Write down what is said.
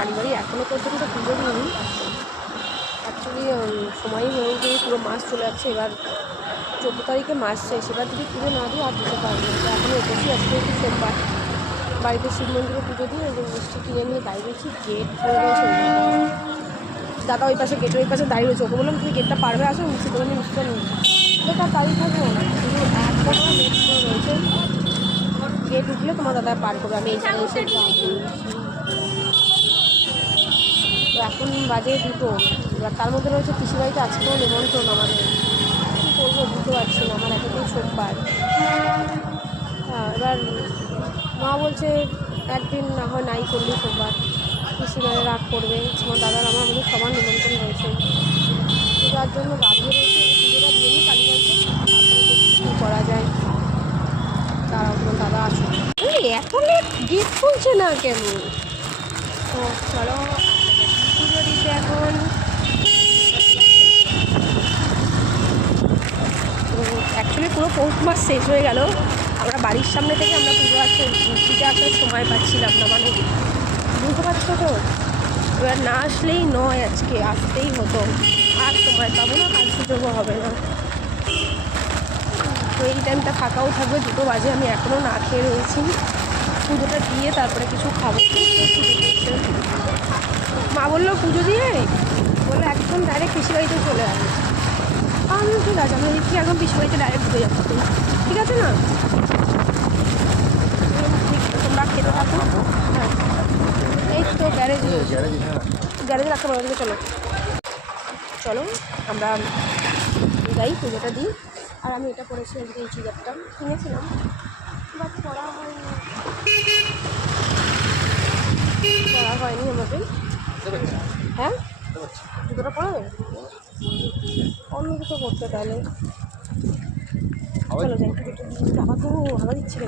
বাড়ি বাড়ি এখনও পর্যন্ত পুজো দিইনি। অ্যাকচুয়ালি সময়ই হয়ে উঠে পুরো মাস চলে যাচ্ছে। এবার 14 তারিখে মাস শেষ, এবার যদি পুজো না দিই আর দিতে পারবো না। তো এখন এসেছি, আজকে একটু সোমবার, বাড়িতে শিব মন্দিরে পুজো দিয়ে এবং মিষ্টি কিনে নিয়ে দাঁড়িয়েছি। গেট করে রয়েছে দাদা, ওই পাশে গেটের ওই পাশে দাঁড়িয়ে রয়েছে। ওকে বললাম তুমি গেটটা পারবে, আসো মিষ্টি করে নিয়ে মিষ্টিটা নিই। তো তার দাঁড়িয়ে থাকবো না, শুধু এক ফোটা গেট করে রয়েছে। গেট উঠলে তোমার দাদা পার করবে। আমি এইখানে এসে তো এখন বাজে 2টো। এবার তার মধ্যে রয়েছে পিসিবাড়িতে আজকেও নিমন্ত্রণ আমাদের। কী করবো বুঝতে পারছি না, আমার একেতেই সোমবার। হ্যাঁ, এবার মা বলছে একদিন না হয় নাই করলি সোমবার, পিসিমারে রাগ করবে। আমার দাদার আমার আমাদের সবার নিমন্ত্রণ রয়েছে, তো যার জন্য দাঁড়িয়ে রয়েছে। পুজোটা দিয়ে নিই কালীবাড়িতে, তারপরে দেখি কী করা যায়। তারা তোমার দাদা আসুন। এত লেট গেট খুলছে না কেন? তো চলো পুজো দিতে এখন। অ্যাকচুয়ালি পুরো পৌষ মাস শেষ হয়ে গেল, আমরা বাড়ির সামনে থেকে আমরা পুজো দিতে আসার সময় পাচ্ছিলাম না। মানে বুঝতে পারছো তো, এবার না আসলেই নয়, আজকে আসতেই হতো। আর সময় পাবো না, আর সুযোগও হবে না। তো এই টাইমটা ফাঁকাও থাকবে, 2টো বাজে। আমি এখনও না খেয়ে রয়েছি, পুজোটা দিয়ে তারপরে কিছু খাবো। মা বললো পুজো দিয়ে বললো একদম ডাইরেক্ট পিসিবাড়িতে চলে আসবে। আমি ঠিক আছে, আমি দেখছি এখন পিসিবাড়িতে ডাইরেক্ট ঢুকে যাচ্ছি, ঠিক আছে না? তোমরা খেতে থাকো। হ্যাঁ, এই তো গ্যারেজে রাখতে পারো। চলো চলো আমরা যাই, পুজোটা দিই। আর আমি এটা করেছি, আজকে এই চুড়িদারটা কিনেছিলাম, বাট পরা হয়নি আমাদের। হ্যাঁ, জুতোটা পরাবে, অন্য কিছু করতে তাহলে চলো যাই। হাওয়া দিচ্ছে।